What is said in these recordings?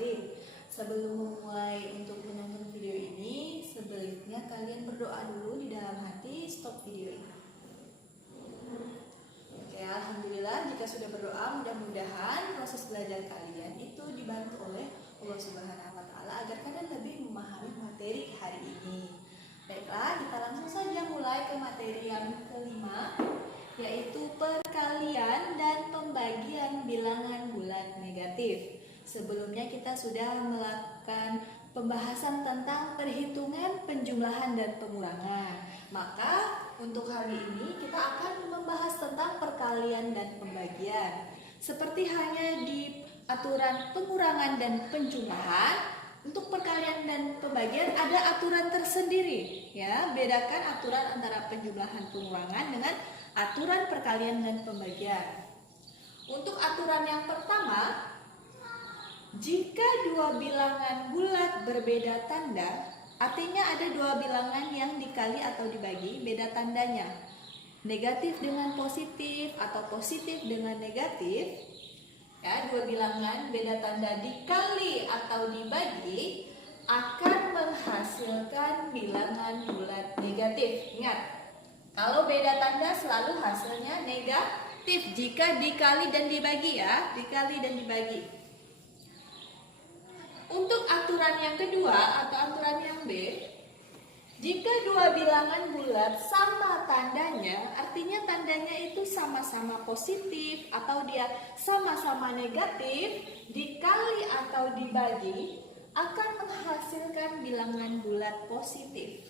Mari, sebelum memulai untuk menonton video ini, sebaiknya kalian berdoa dulu di dalam hati, stop video ini. Oke, alhamdulillah jika sudah berdoa, mudah-mudahan proses belajar kalian itu dibantu oleh Allah Subhanahu wa Ta'ala agar kalian lebih memahami materi hari ini. Baiklah, kita langsung saja mulai ke materi yang kelima, yaitu perkalian dan pembagian bilangan bulat negatif. Sebelumnya kita sudah melakukan pembahasan tentang perhitungan, penjumlahan, dan pengurangan. Maka untuk hari ini kita akan membahas tentang perkalian dan pembagian. Seperti hanya di aturan pengurangan dan penjumlahan, untuk perkalian dan pembagian ada aturan tersendiri. Ya, bedakan aturan antara penjumlahan pengurangan dengan aturan perkalian dan pembagian. Untuk aturan yang pertama, jika dua bilangan bulat berbeda tanda, artinya ada dua bilangan yang dikali atau dibagi, beda tandanya. Negatif dengan positif atau positif dengan negatif. Ya, dua bilangan beda tanda dikali atau dibagi akan menghasilkan bilangan bulat negatif. Ingat, kalau beda tanda selalu hasilnya negatif jika dikali dan dibagi ya, dikali dan dibagi. Untuk aturan yang kedua atau aturan yang B, jika dua bilangan bulat sama tandanya, artinya tandanya itu sama-sama positif atau dia sama-sama negatif, dikali atau dibagi akan menghasilkan bilangan bulat positif.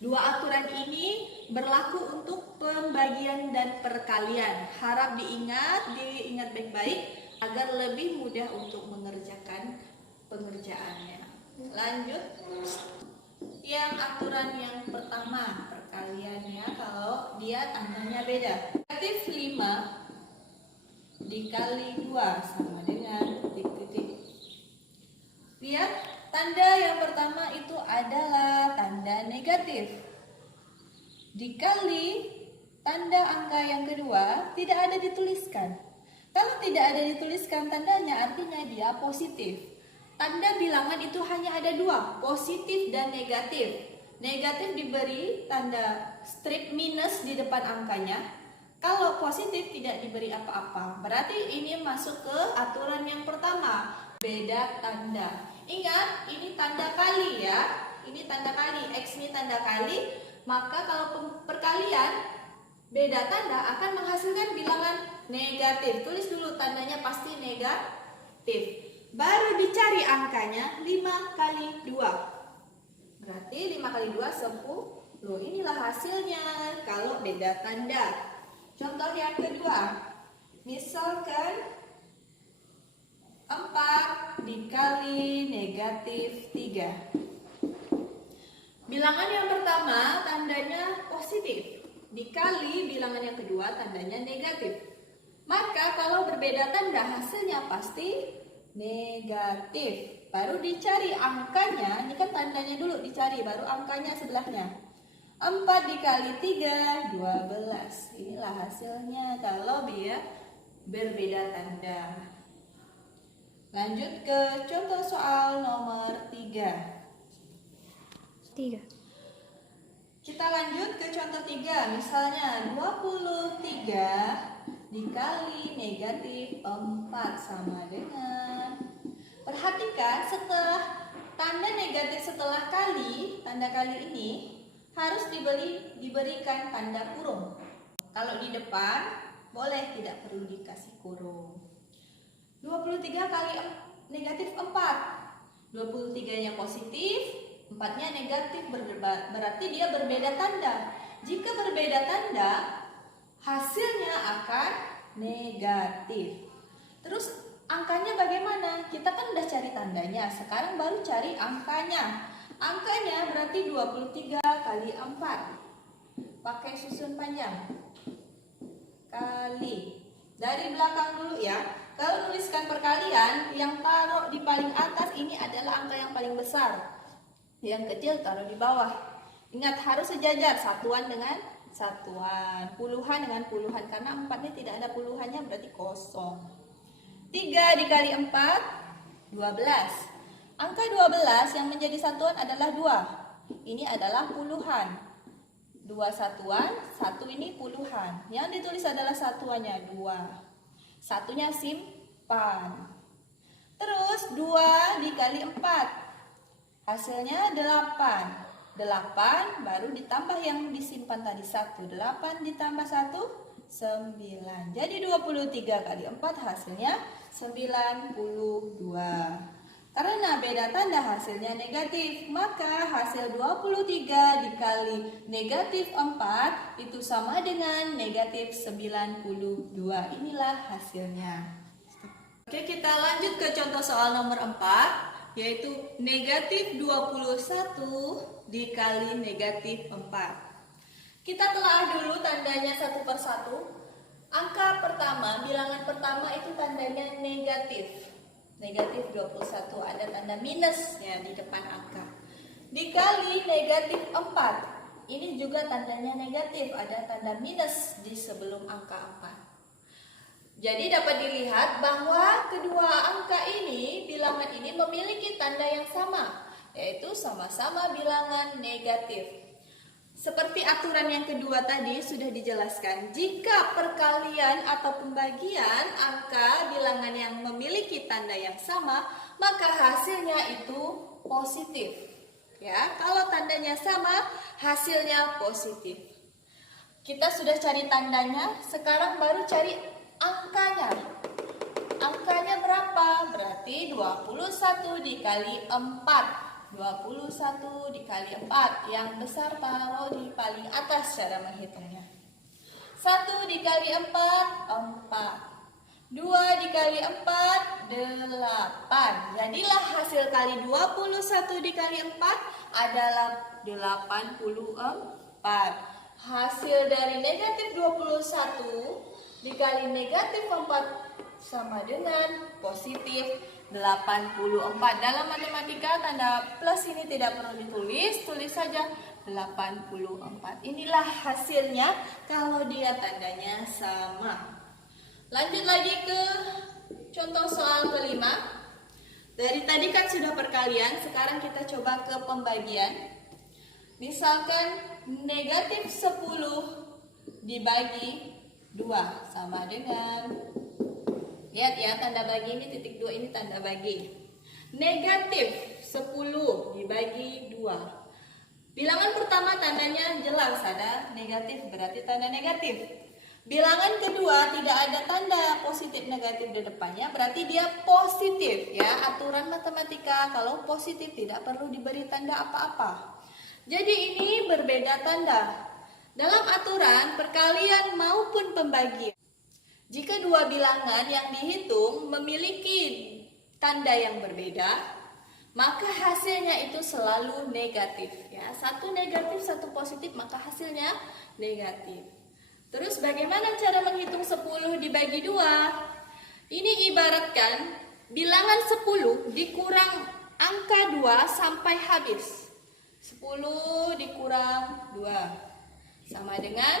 Dua aturan ini berlaku untuk pembagian dan perkalian. Harap diingat baik-baik agar lebih mudah untuk mengerjakan pengerjaannya. Lanjut, yang aturan yang pertama, perkaliannya kalau dia tandanya beda. Negatif 5 dikali 2 sama dengan titik-titik. Lihat, tanda yang pertama itu adalah tanda negatif. Dikali tanda angka yang kedua tidak ada dituliskan. Kalau tidak ada dituliskan tandanya, artinya dia positif. Tanda bilangan itu hanya ada dua, positif dan negatif. Negatif diberi tanda strip minus di depan angkanya. Kalau positif tidak diberi apa-apa. Berarti ini masuk ke aturan yang pertama, beda tanda. Ingat, ini tanda kali ya. Ini tanda kali, X ini tanda kali. Maka kalau perkalian, beda tanda akan menghasilkan bilangan negatif. Tulis dulu tandanya pasti negatif. Baru dicari angkanya 5 kali 2. Berarti 5 kali 2 10. Inilah hasilnya kalau beda tanda. Contoh yang kedua. Misalkan 4 dikali negatif 3. Bilangan yang pertama tandanya positif. Dikali bilangan yang kedua tandanya negatif. Maka kalau berbeda tanda hasilnya pasti negatif. Baru dicari angkanya, ini kan tandanya dulu dicari, baru angkanya sebelahnya. 4 dikali 3, 12. Inilah hasilnya kalau dia berbeda tanda. Lanjut ke contoh soal nomor 3. Kita lanjut ke contoh 3. Misalnya 23 dikali negatif 4 sama dengan, perhatikan setelah tanda negatif setelah kali, tanda kali ini harus diberikan tanda kurung. Kalau di depan boleh tidak perlu dikasih kurung. 23 kali negatif 4, 23-nya positif, 4-nya negatif, berarti dia berbeda tanda. Jika berbeda tanda, hasilnya akan negatif. Terus angkanya bagaimana? Kita kan udah cari tandanya, sekarang baru cari angkanya. Angkanya berarti 23 kali 4. Pakai susun panjang. Kali. Dari belakang dulu ya. Kalau tuliskan perkalian, yang taruh di paling atas ini adalah angka yang paling besar. Yang kecil taruh di bawah. Ingat harus sejajar, satuan dengan satuan, puluhan dengan puluhan, karena 4 ini tidak ada puluhannya berarti kosong. 3 dikali 4, 12. Angka 12 yang menjadi satuan adalah 2. Ini adalah puluhan. 2 satuan, 1 ini puluhan. Yang ditulis adalah satuannya 2. Satunya simpan. Terus 2 dikali 4. Hasilnya 8. 8 baru ditambah yang disimpan tadi 1. 8 ditambah 1, 9. Jadi 23 kali 4 hasilnya 92. Karena beda tanda hasilnya negatif, maka hasil 23 dikali negatif 4 itu sama dengan negatif 92. Inilah hasilnya. Oke, kita lanjut ke contoh soal nomor 4, yaitu negatif 21 dikali negatif 4. Kita telah dulu tandanya satu persatu. Angka pertama, bilangan pertama itu tandanya negatif. Negatif 21, ada tanda minus ya di depan angka. Dikali negatif 4. Ini juga tandanya negatif, ada tanda minus di sebelum angka 4. Jadi dapat dilihat bahwa kedua angka ini, bilangan ini memiliki tanda yang sama, yaitu sama-sama bilangan negatif. Seperti aturan yang kedua tadi sudah dijelaskan, jika perkalian atau pembagian angka bilangan yang memiliki tanda yang sama, maka hasilnya itu positif. Ya, kalau tandanya sama, hasilnya positif. Kita sudah cari tandanya, sekarang baru cari angkanya. Angkanya berapa? Berarti 21 dikali 4. 21 dikali 4. Yang besar taruh di paling atas cara menghitungnya. 1 dikali 4, 4. 2 dikali 4, 8. Jadilah hasil kali 21 dikali 4 adalah 84. Hasil dari negatif 21 dikali negatif 4 sama dengan positif 84. Dalam matematika tanda plus ini tidak perlu ditulis, tulis saja 84. Inilah hasilnya kalau dia tandanya sama. Lanjut lagi ke contoh soal kelima. Dari tadi kan sudah perkalian, sekarang kita coba ke pembagian. Misalkan negatif 10 dibagi 2 sama dengan, lihat ya, tanda bagi ini titik 2 ini tanda bagi. Negatif 10 dibagi 2. Bilangan pertama tandanya jelas ada negatif, berarti tanda negatif. Bilangan kedua tidak ada tanda positif negatif di depannya, berarti dia positif ya. Aturan matematika kalau positif tidak perlu diberi tanda apa-apa. Jadi ini berbeda tanda. Dalam aturan perkalian maupun pembagian, jika dua bilangan yang dihitung memiliki tanda yang berbeda, maka hasilnya itu selalu negatif ya. Satu negatif, satu positif, maka hasilnya negatif. Terus bagaimana cara menghitung 10 dibagi 2? Ini ibaratkan bilangan 10 dikurang angka 2 sampai habis. 10 dikurang 2 sama dengan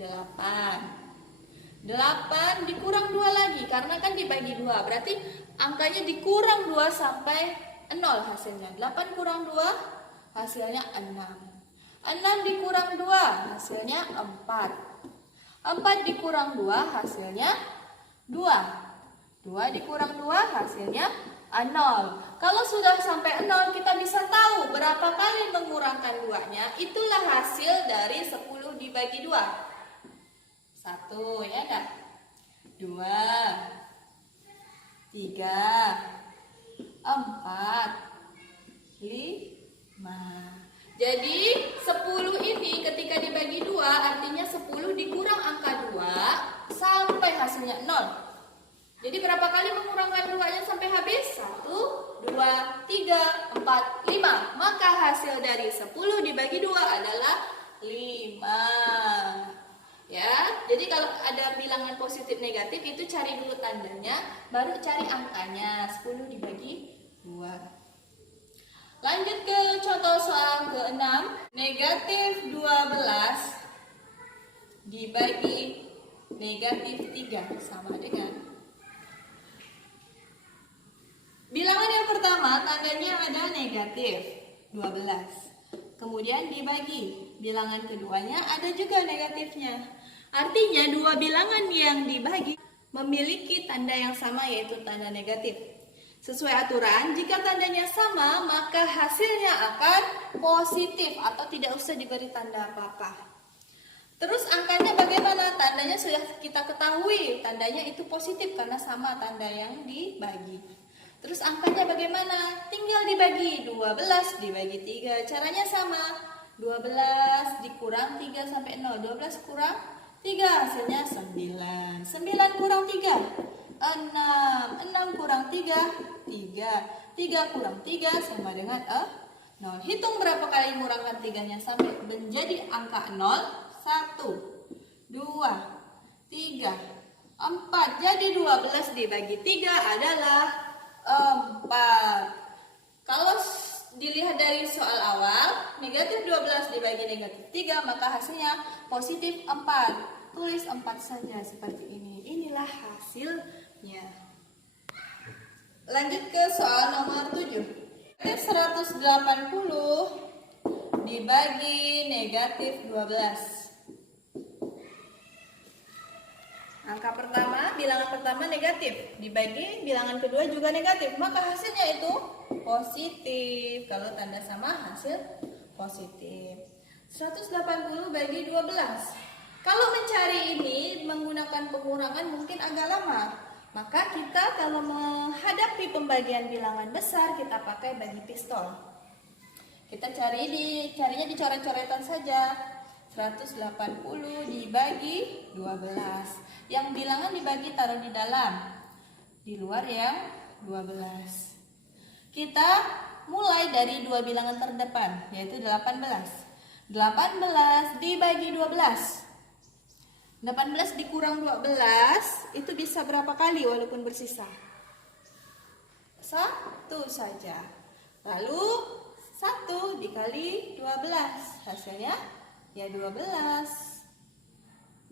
8. 8 dikurang 2 lagi karena kan dibagi 2, berarti angkanya dikurang 2 sampai 0 hasilnya. 8 kurang 2 hasilnya 6. 6 dikurang 2 hasilnya 4. 4 dikurang 2 hasilnya 2. 2 dikurang 2 hasilnya 0. Kalau sudah sampai 0 kita bisa tahu berapa kali mengurangkan 2-nya. Itulah hasil dari 10 dibagi 2. 1 ya kan? 2 3 4 5. Jadi 10 ini ketika dibagi 2 artinya 10 dikurang angka 2 sampai hasilnya 0. Jadi berapa kali mengurangkan 2-nya sampai habis? 1, 2, 3, 4, 5. Maka hasil dari 10 dibagi 2 adalah 5. Ya, jadi kalau ada bilangan positif negatif itu cari dulu tandanya, baru cari angkanya. 10 dibagi 2. Lanjut ke contoh soal ke-6. Negatif 12 dibagi negatif 3 sama dengan pertama tandanya ada negatif 12. Kemudian dibagi. Bilangan keduanya ada juga negatifnya. Artinya dua bilangan yang dibagi memiliki tanda yang sama, yaitu tanda negatif. Sesuai aturan, jika tandanya sama, maka hasilnya akan positif atau tidak usah diberi tanda apa-apa. Terus angkanya bagaimana? Tandanya sudah kita ketahui, tandanya itu positif karena sama tanda yang dibagi. Terus angkanya bagaimana? Tinggal dibagi, 12 dibagi 3. Caranya sama, 12 dikurang 3 sampai 0. 12 kurang 3, hasilnya 9. 9 kurang 3, 6. 6 kurang 3, 3. 3 kurang 3 sama dengan 0. Hitung berapa kali ngurangkan 3-nya sampai menjadi angka 0. 1, 2, 3, 4. Jadi 12 dibagi 3 adalah 4. Kalau dilihat dari soal awal, negatif 12 dibagi negatif 3, maka hasilnya positif 4. Tulis 4 saja seperti ini. Inilah hasilnya. Lanjut ke soal nomor 7. Negatif 180 dibagi negatif 12. Angka pertama, bilangan pertama negatif, dibagi bilangan kedua juga negatif, maka hasilnya itu positif. Kalau tanda sama, hasil positif. 180 bagi 12. Kalau mencari ini menggunakan pengurangan mungkin agak lama. Maka kita kalau menghadapi pembagian bilangan besar, kita pakai bagi pistol. Kita carinya dicoret-coretan saja. 180 dibagi 12. Yang bilangan dibagi taruh di dalam, di luar yang 12. Kita mulai dari dua bilangan terdepan, yaitu 18. 18 dibagi 12. 18 dikurang 12 itu bisa berapa kali walaupun bersisa? 1 saja. Lalu 1 dikali 12, hasilnya ya 12.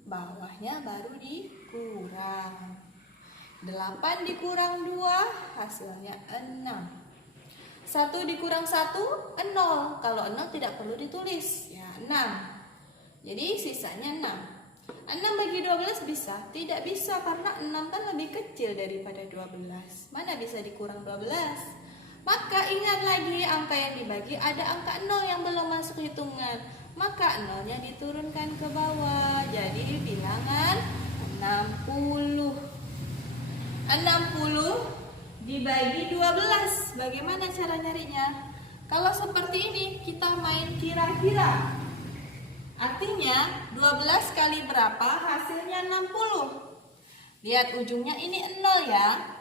Bawahnya baru dikurang. 8 dikurang 2, hasilnya 6. 1 dikurang 1, 0. Kalau 0 tidak perlu ditulis, ya 6. Jadi sisanya 6. 6 bagi 12 bisa? Tidak bisa, karena 6 kan lebih kecil daripada 12. Mana bisa dikurang 12? Maka ingat lagi, angka yang dibagi ada angka 0 yang belum masuk hitungan. Maka 0-nya diturunkan ke bawah. Jadi bilangan 60. 60 dibagi 12. Bagaimana cara nyarinya? Kalau seperti ini kita main kira-kira. Artinya 12 kali berapa? Hasilnya 60. Lihat ujungnya ini 0 ya.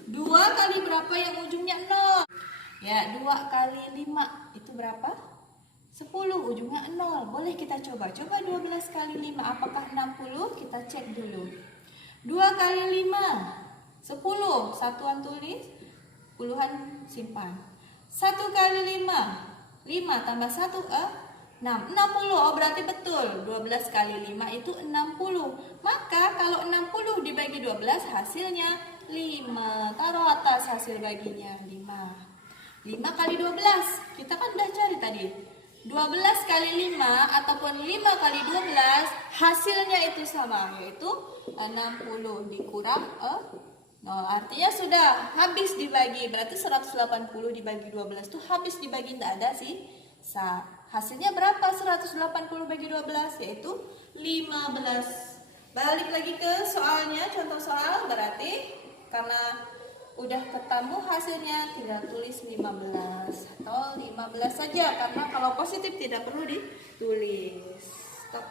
2 kali berapa yang ujungnya 0? Ya, 2 kali 5 itu berapa? 10, ujungnya 0. Boleh kita coba. Coba 12 kali 5. Apakah 60? Kita cek dulu. 2 kali 5. 10. Satuan tulis. Puluhan simpan. 1 kali 5. 5 tambah 1, 6. 60. Oh, berarti betul. 12 kali 5 itu 60. Maka kalau 60 dibagi 12 hasilnya 5. Taruh atas hasil baginya 5. 5 kali 12. Kita kan udah cari tadi. 12 kali 5 ataupun 5 kali 12 hasilnya itu sama, yaitu 60 dikurang 0. Artinya sudah habis dibagi. Berarti 180 dibagi 12 itu habis dibagi, tidak ada sisa. Hasilnya berapa 180 bagi 12? Yaitu 15. Balik lagi ke soalnya, contoh soal. Berarti karena udah ketemu hasilnya, tinggal tulis 15 atau 15 saja, karena kalau positif tidak perlu ditulis. Stop.